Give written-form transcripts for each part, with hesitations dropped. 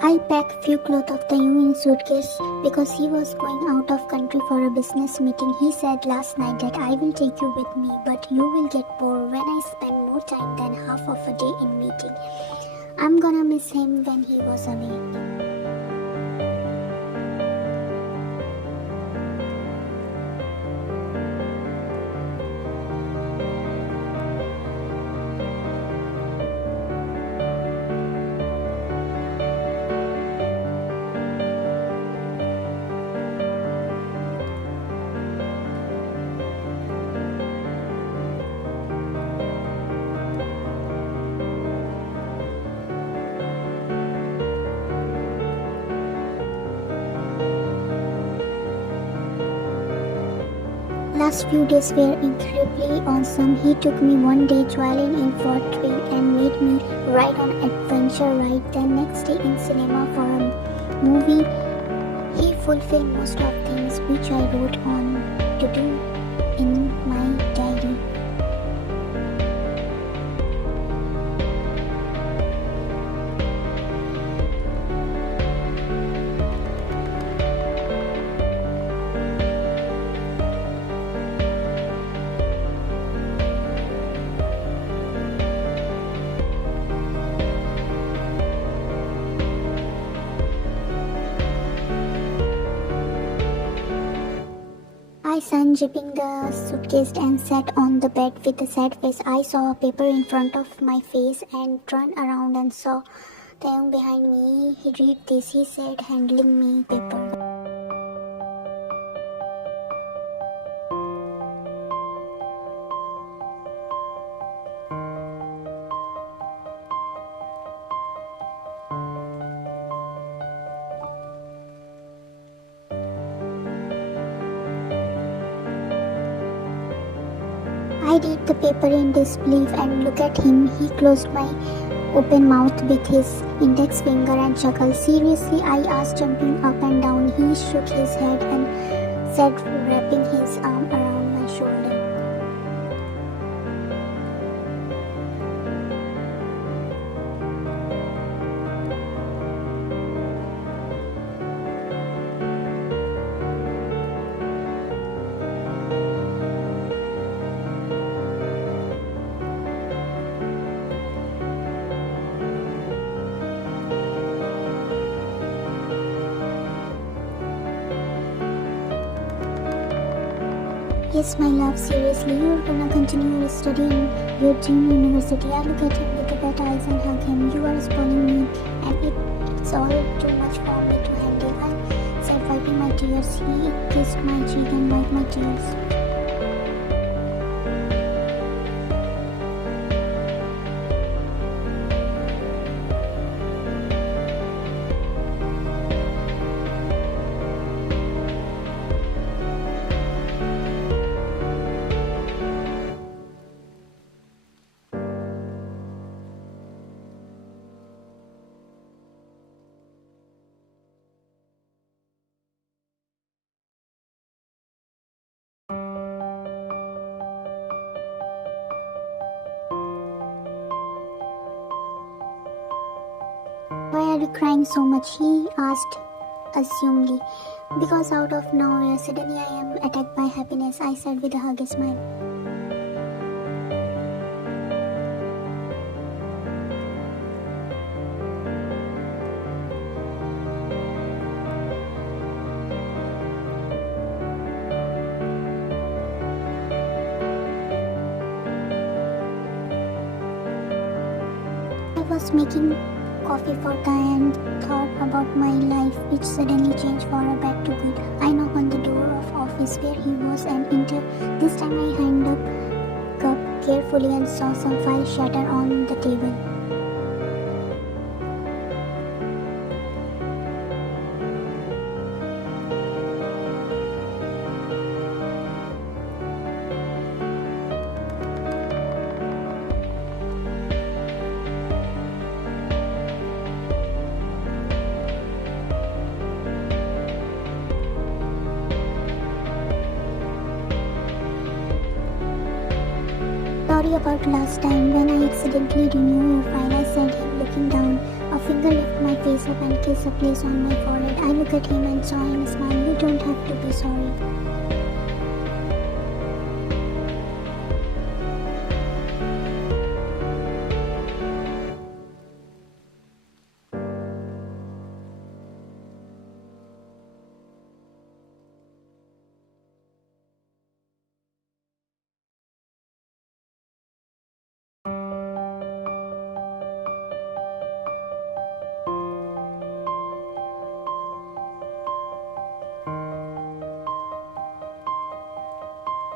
I packed few clothes of taehyung in suitcase because he was going out of country for a business meeting. He said last night that I will take you with me, but you will get bored when I spend more time than half of a day in meeting. I'm gonna miss him when he was away. Last few days were incredibly awesome. He took me one day traveling in Fort Trail and made me ride on adventure ride. The next day in cinema for a movie. He fulfilled most of things which I wrote on to do in my diary. I unzipping the suitcase and sat on the bed with a sad face. I saw a paper in front of my face and turned around and saw Taehyung behind me. He read this, he said, handling me paper. I read the paper in disbelief and look at him. He closed my open mouth with his index finger and chuckled. Seriously, I asked, jumping up and down. He shook his head and said, wrapping his arm around my shoulder. Yes, my love, seriously, you're gonna continue your study in your dream university. I look at him with the wet eyes and hug him. You are spoiling me, and it's all too much for me to handle. I said, wiping my tears. He kissed my cheek and wiped my tears. Why are you crying so much? He asked assumedly. Because out of nowhere, suddenly I am attacked by happiness, I said with a hug smile. I was making coffee for Guy and thought about my life, which suddenly changed for a bad to good. I knocked on the door of office where he was and entered. This time I handed up cup carefully and saw some files shatter on the table. Sorry about last time when I accidentally renewed your file, I said him looking down. A finger lift my face up and kiss a place on my forehead. I look at him and saw him smile. You don't have to be sorry.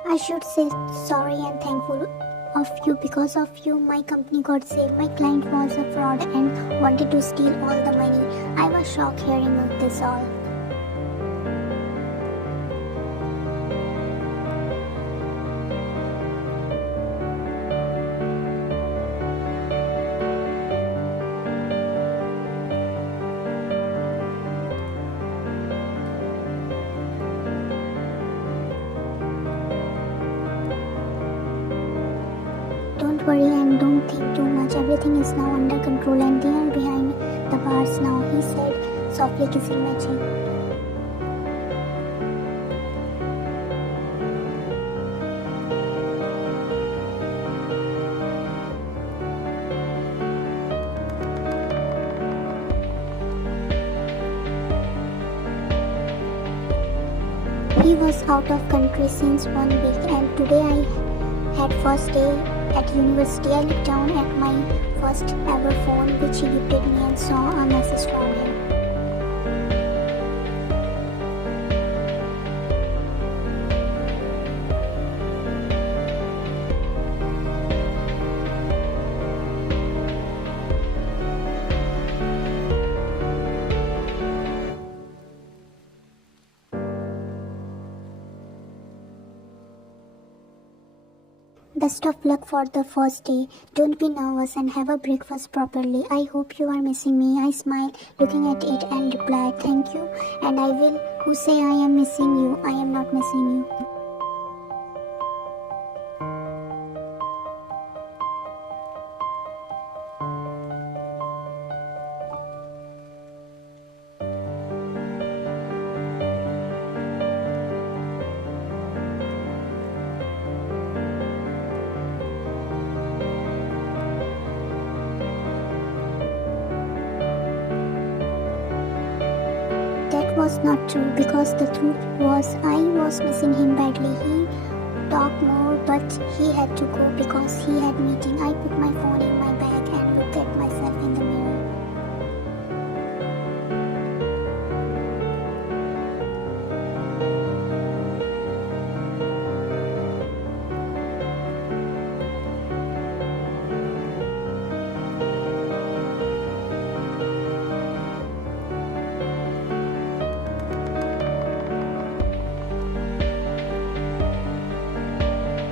I should say sorry and thankful of you. Because of you, my company got saved. My client was a fraud and wanted to steal all the money. I was shocked hearing of this all. Don't worry and don't think too much. Everything is now under control and they are behind the bars now, he said, softly kissing my cheek. He was out of country since 1 week and today I had first day at university. I looked down at my first ever phone which he gifted me and saw a message from him. Best of luck for the first day. Don't be nervous and have a breakfast properly. I hope you are missing me. I smiled, looking at it and replied, thank you. And I will. Who say I am missing you? I am not missing you. That was not true because the truth was I was missing him badly. He talked more but he had to go because he had meeting. I put my phone in my bag and looked at myself in the mirror.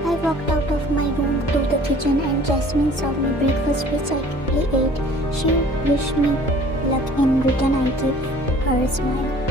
I walked out of my room to the kitchen and Jasmine served me breakfast which I quickly ate. She wished me luck. In return I gave her a smile.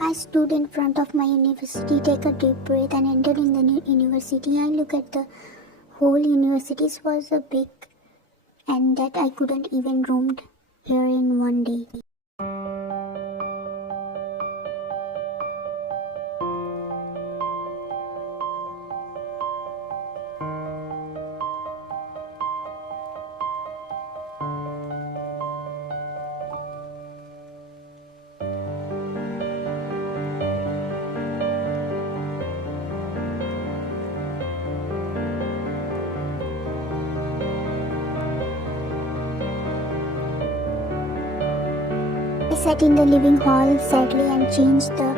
I stood in front of my university, take a deep breath and entered in the new university. I look at the whole university. It was a big and that I couldn't even roam here in one day. I sat in the living hall sadly and changed the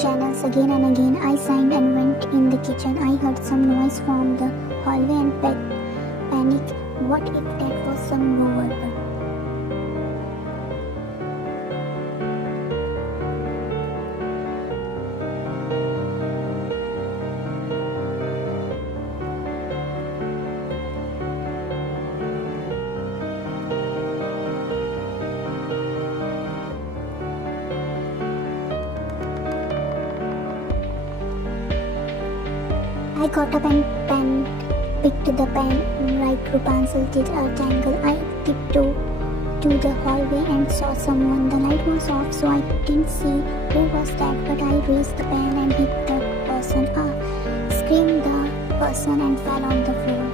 channels again and again. I signed and went in the kitchen. I heard some noise from the hallway and panicked. What if that was some low worker? I got up and picked the pen like Rapunzel did a tangle. I tiptoed to the hallway and saw someone. The light was off, so I didn't see who was that, but I raised the pen and hit the person. Screamed the person and fell on the floor.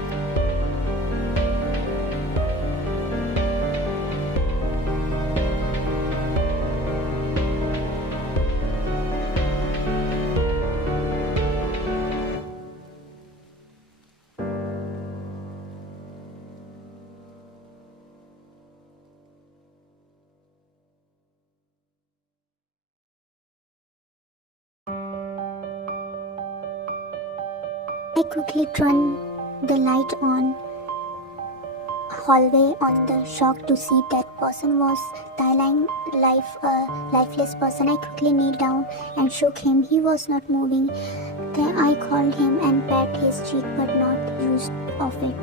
I quickly turned the light on hallway on the shock to see that person was lying lifeless person. I quickly kneeled down and shook him. He was not moving. Then I called him and pat his cheek, but not used of it.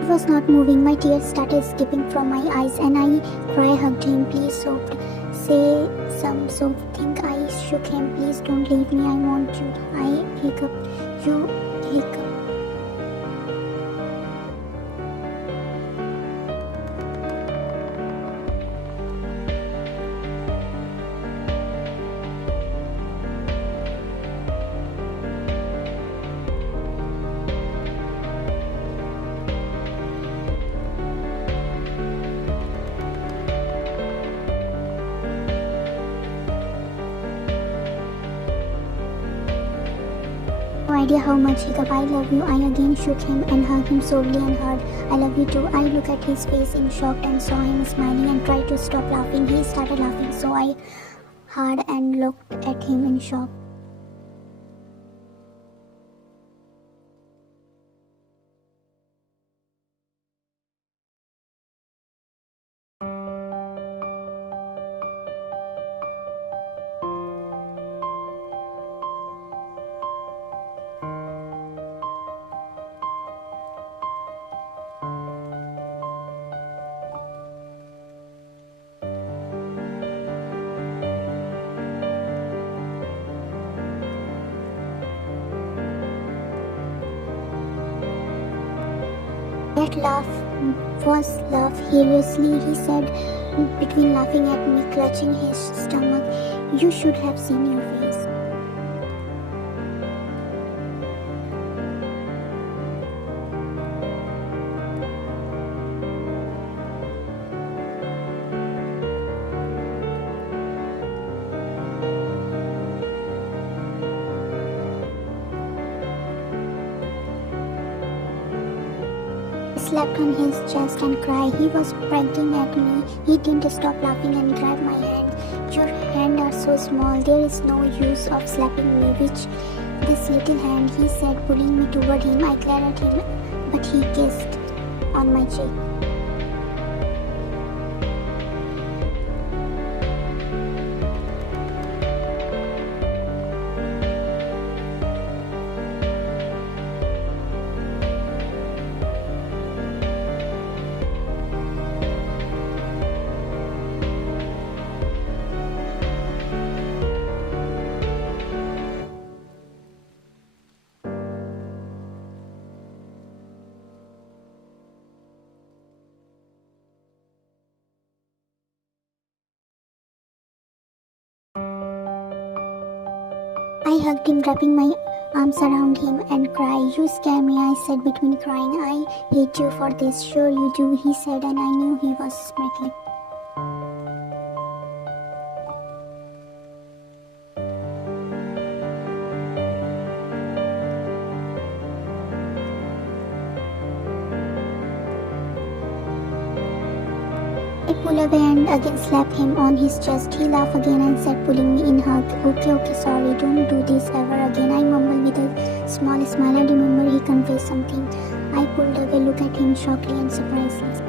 He was not moving. My tears started skipping from my eyes and I hugged him. Please, sobbed. Say some soft thing. I shook him. Please don't leave me. I want you. I hiccuped. You hiccuped. No idea how much hiccup. I love you. I again shook him and hugged him softly and hard. I love you too. I looked at his face in shock and saw him smiling and tried to stop laughing. He started laughing, so I hard and looked at him in shock. That laugh was love. Hilariously, he said, between laughing at me, clutching his stomach. You should have seen your face. Slapped on his chest and cried. He was pranking at me. He didn't stop laughing and grabbed my hand. Your hands are so small. There is no use of slapping me. Which this little hand, he said, pulling me toward him. I glared at him, but he kissed on my cheek. I hugged him, wrapping my arms around him and cried. You scare me, I said between crying. I hate you for this. Sure you do, he said, and I knew he was smirking. I pulled away and again slapped him on his chest. He laughed again and said, pulling me in hug. Okay, sorry, don't do this ever again. I mumbled with a small smile. I remember he confessed something. I pulled away, looked at him shockingly and surprisedly.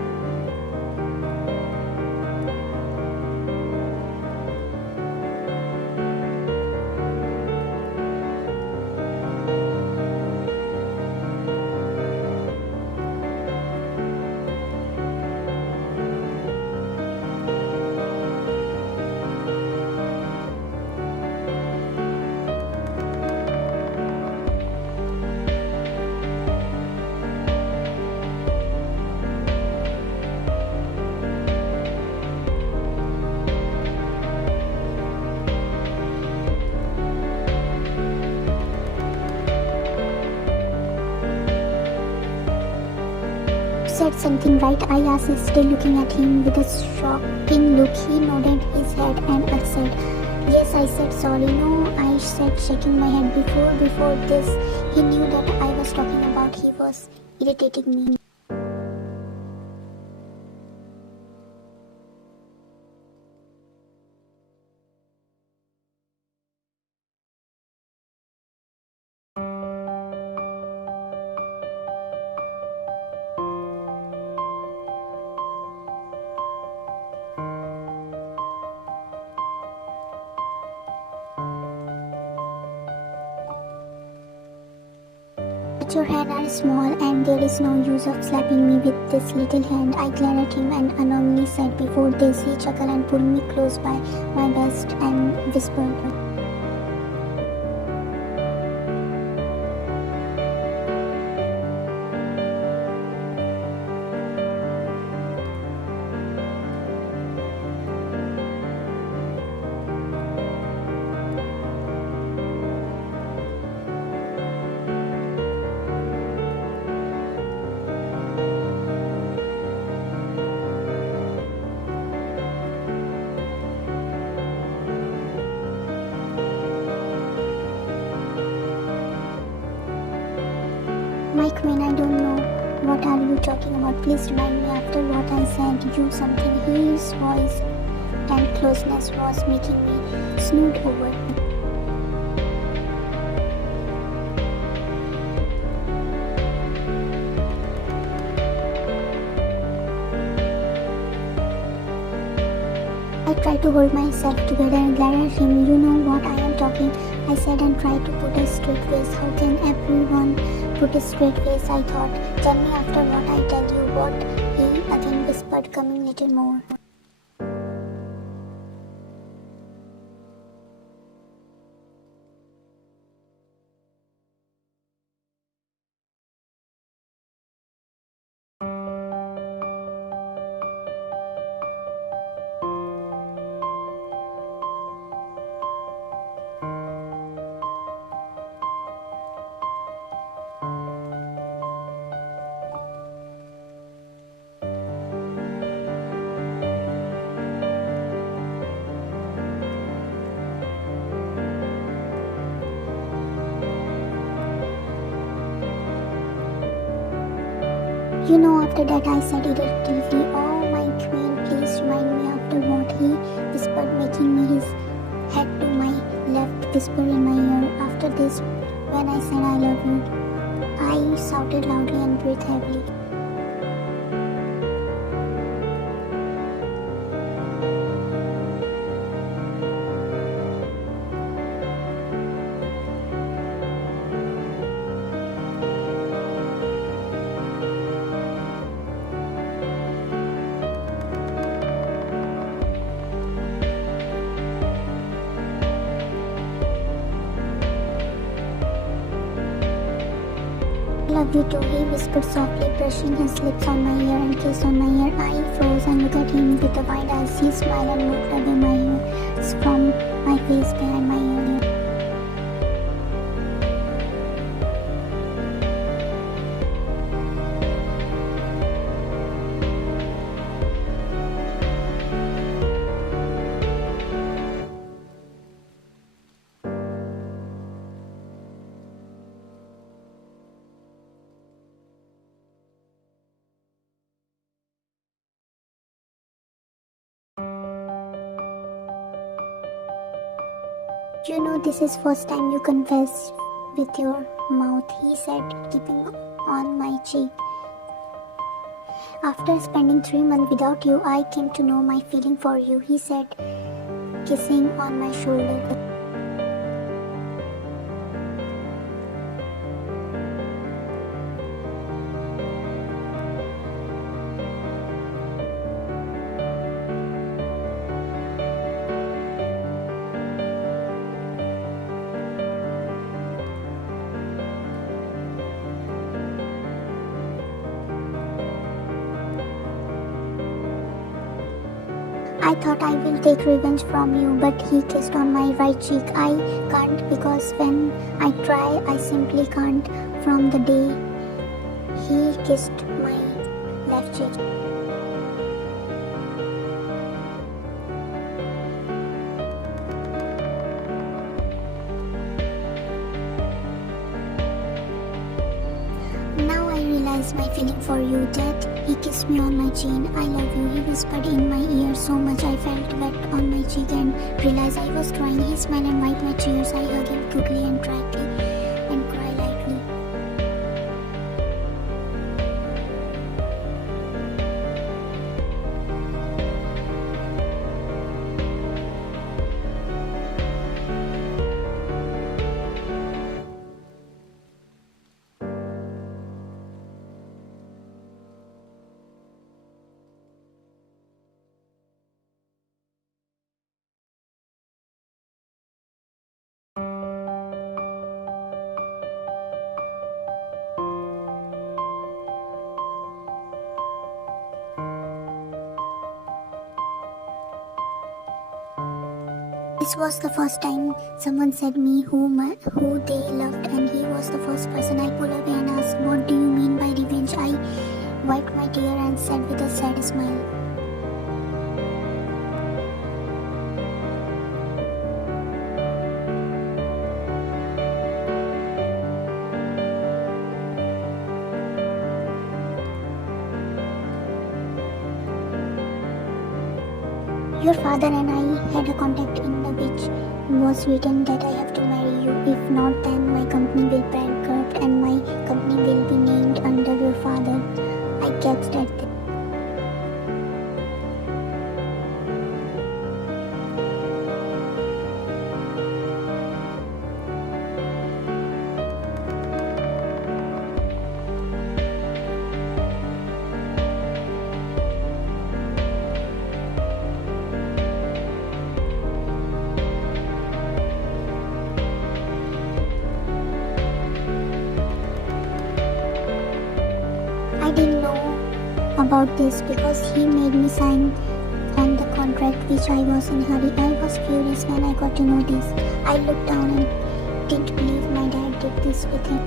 said something right? I asked, still looking at him with a shocking look. He nodded his head and I said, yes. I said, sorry. No, I said, shaking my head. Before this, he knew that I was talking about. He was irritating me. But your hands are small and there is no use of slapping me with this little hand. I glared at him and unknowingly said, before this. He chuckled and pulled me close by my waist and whispered, my queen, I don't know. What are you talking about? Please remind me after what I said you something. His voice and closeness was making me snoot over. I tried to hold myself together and glare at him. You know what I am talking, I said and tried to put a straight face. How can everyone put a straight face, I thought. Tell me after what I tell you what, he again whispered, coming little more. You know, after that I said irritatively, oh my queen, please remind me after what, he whispered, making me his head to my left, whisper in my ear. After this, when I said I love you, I shouted loudly and breathed heavily. I love you too, he whispered softly, brushing his lips on my ear and kiss on my ear. I froze and looked at him with a wide eyes. He smiled and moved away my hair from my face behind my ear. You know, this is first time you confess with your mouth, he said, keeping on my cheek. After spending 3 months without you, I came to know my feeling for you, he said, kissing on my shoulder. I thought I will take revenge from you, but he kissed on my right cheek. I can't, because when I try, I simply can't. From the day he kissed my left cheek. Now I realize my feeling for you, Dad. He kissed me on my chin. I love you. He whispered in my ear so much I felt wet on my cheek and realized I was crying. He smiled and wiped my tears. I hugged him quickly and tightly and cried lightly. This was the first time someone said me who they loved, and he was the first person I pulled away and asked, "What do you mean by revenge?" I wiped my tear and said with a sad smile, "Your father and I had a contract in which was written that I have to marry you. If not, then my company will bankrupt and my company will be named under your father." I gasped at this. I didn't know about this because he made me sign on the contract, which I was in a hurry. I was furious when I got to know this. I looked down and didn't believe my dad did this with him.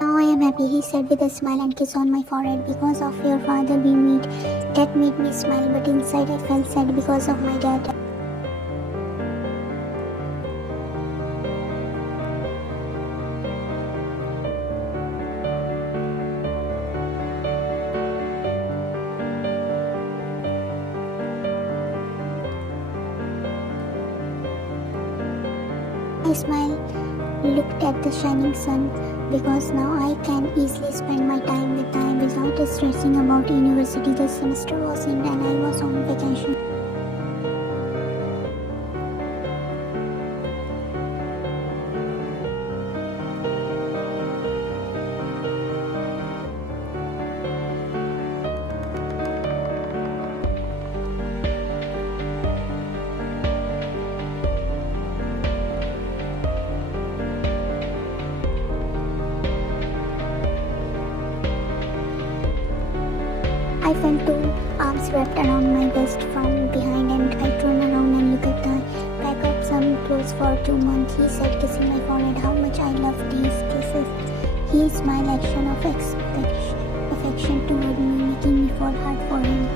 "Now I am happy," he said with a smile and kiss on my forehead. "Because of your father we meet." That made me smile, but inside I felt sad because of my dad. I smiled, looked at the shining sun, because now I can easily spend my time with them without stressing about university. The semester was in and I was on vacation. I felt two arms wrapped around my waist from behind, and I turned around and looked at the pack up some clothes for 2 months. He said, kissing my forehead, how much I love these kisses. He smiled, action of affection toward me, making me fall hard for him.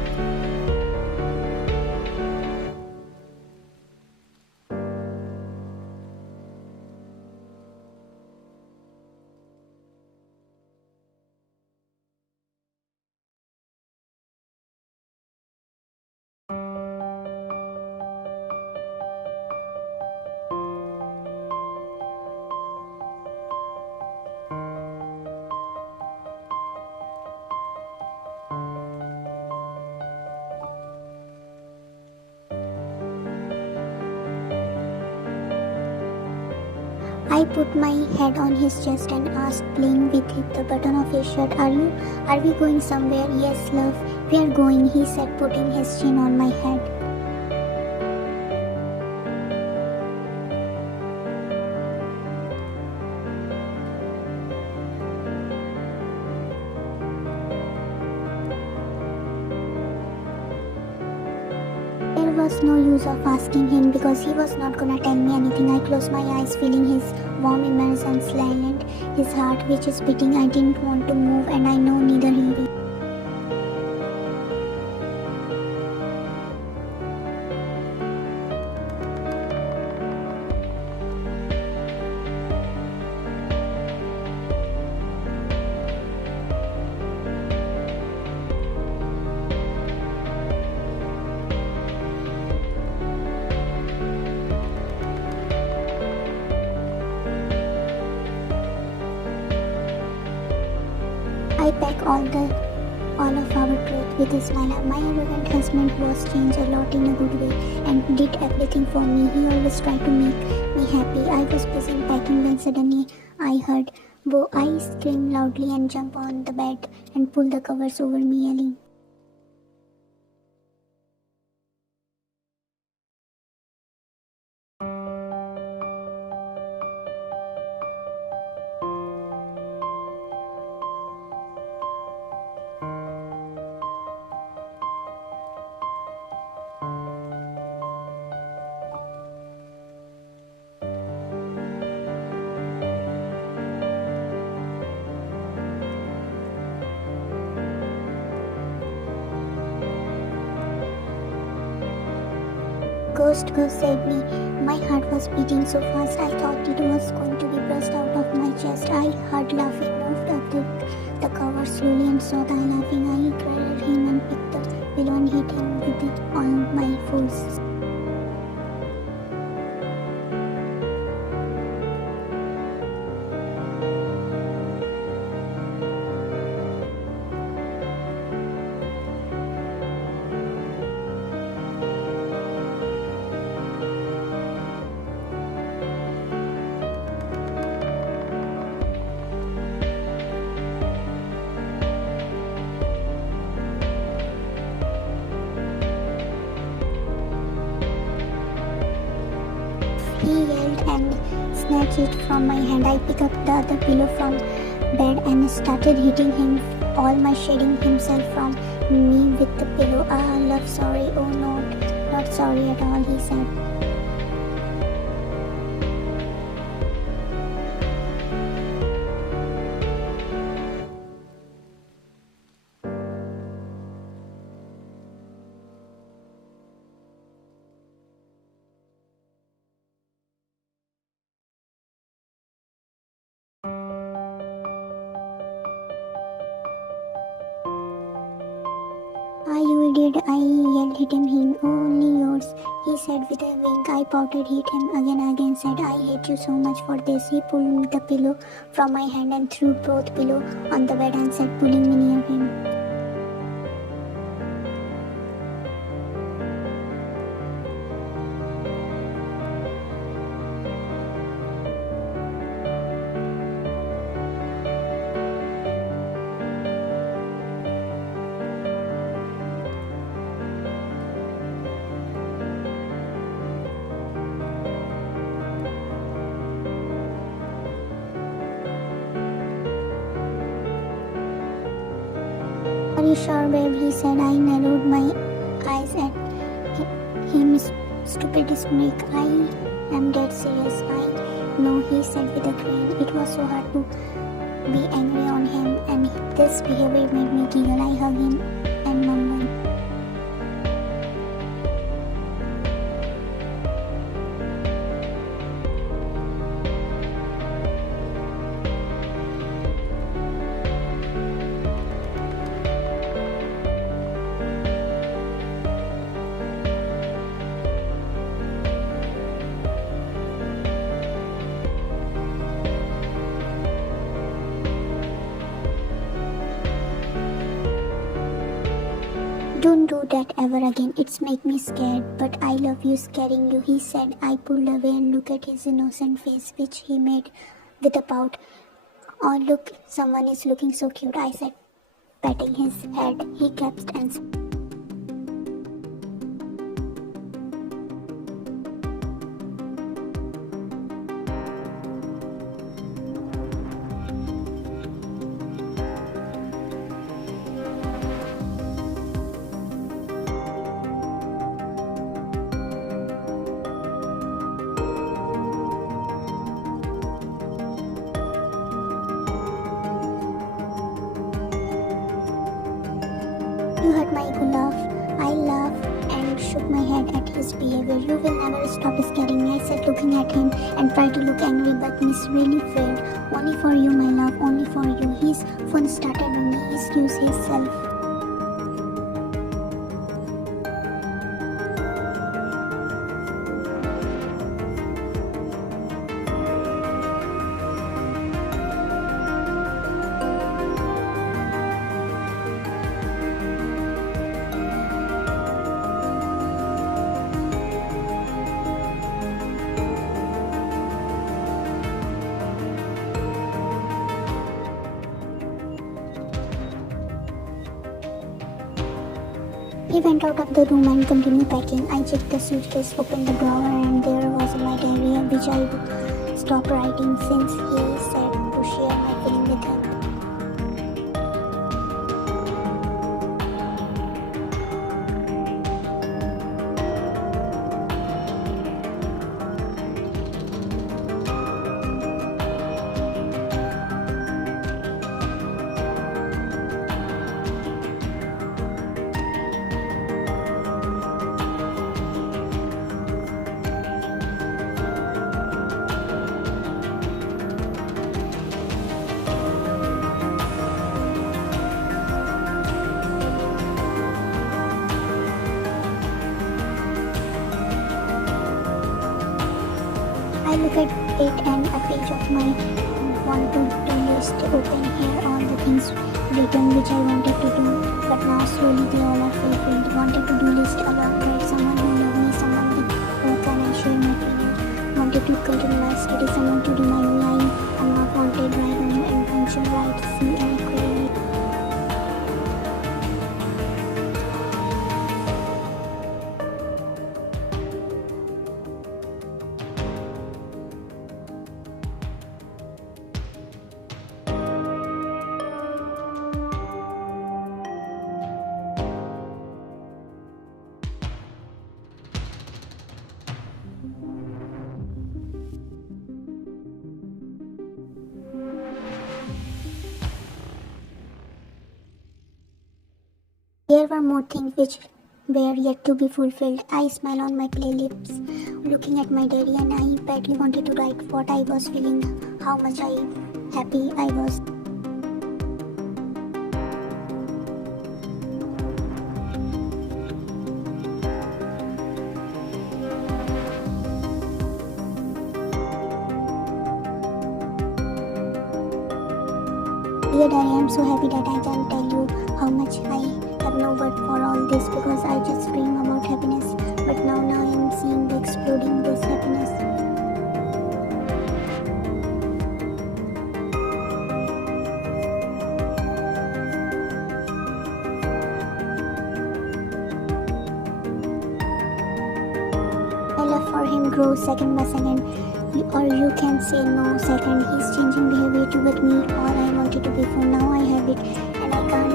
I put my head on his chest and asked, playing with the button of his shirt, Are we going somewhere? Yes, love, we are going, he said, putting his chin on my head. There was no use of asking him because he was not gonna tell me anything. I closed my eyes, feeling his warm embrace and silent, his heart which is beating. I didn't want to move, and I know neither he will. I pack all of our clothes with a smile. My arrogant husband was changed a lot in a good way and did everything for me. He always tried to make me happy. I was busy packing when suddenly I heard Bo. I screamed loudly and jumped on the bed and pulled the covers over me, yelling. Ghost saved me. My heart was beating so fast I thought it was going to be burst out of my chest. I heard laughing, moved up the cover slowly and saw the laughing. I grabbed him and picked the pillow and hit him with it on my force. He yelled and snatched it from my hand. I picked up the other pillow from bed and started hitting him, almost shading himself from me with the pillow. Love, sorry. Oh, not sorry at all, he said. You did, I yelled at him. Only yours, he said with a wink. I pouted, hit him again, said, I hate you so much for this. He pulled the pillow from my hand and threw both pillows on the bed and said, pulling me near him. Are you sure, babe? He said. I narrowed my eyes at him. Stupid snake. I am dead serious. I know, he said with a grin. It was so hard to be angry on him, and this behavior made me giggle. I hugged him and mumbled. Don't do that ever again. It's make me scared. But I love you scaring you, he said. I pulled away and looked at his innocent face, which he made with a pout. Oh, look, someone is looking so cute, I said, patting his head. He gasped and you heard my ego laugh. I laughed and shook my head at his behavior. You will never stop scaring me, I said, looking at him and tried to look angry, but Miss really failed. Only for you, my love, only for you. His phone started ringing. Excuse himself. He went out of the room and continued packing. I checked the suitcase, opened the drawer, and there was my diary, which I stopped writing since he said to share my feeling with him. I look at it and a page of my want-to-do list open here, all the things written which I wanted to do, but now slowly they all are fulfilled. Wanted to do list along with someone who loves me, someone with who can I share my feelings. Wanted to continue my study, someone to do my line. I'm not wanted, ride on your adventure, ride, see and create. There were more things which were yet to be fulfilled. I smiled on my clay lips, looking at my diary, and I badly wanted to write what I was feeling, how much happy I was. Dear diary, I am so happy that I can't tell you how much I have no word for all this, because I just dream about happiness, but now I am seeing the exploding this happiness. My love for him grows second by second, or you can say no second. He's changing behavior toward me. All I wanted to be for now I have it, and I can't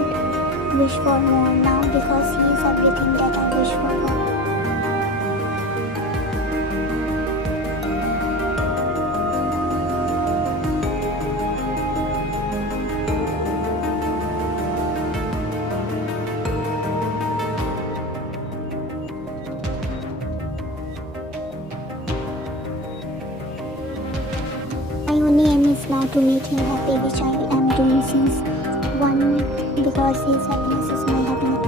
wish for more now, because he is everything that I wish for more. My only aim is now to make him happy, which I am doing since one, because his happiness is my happiness.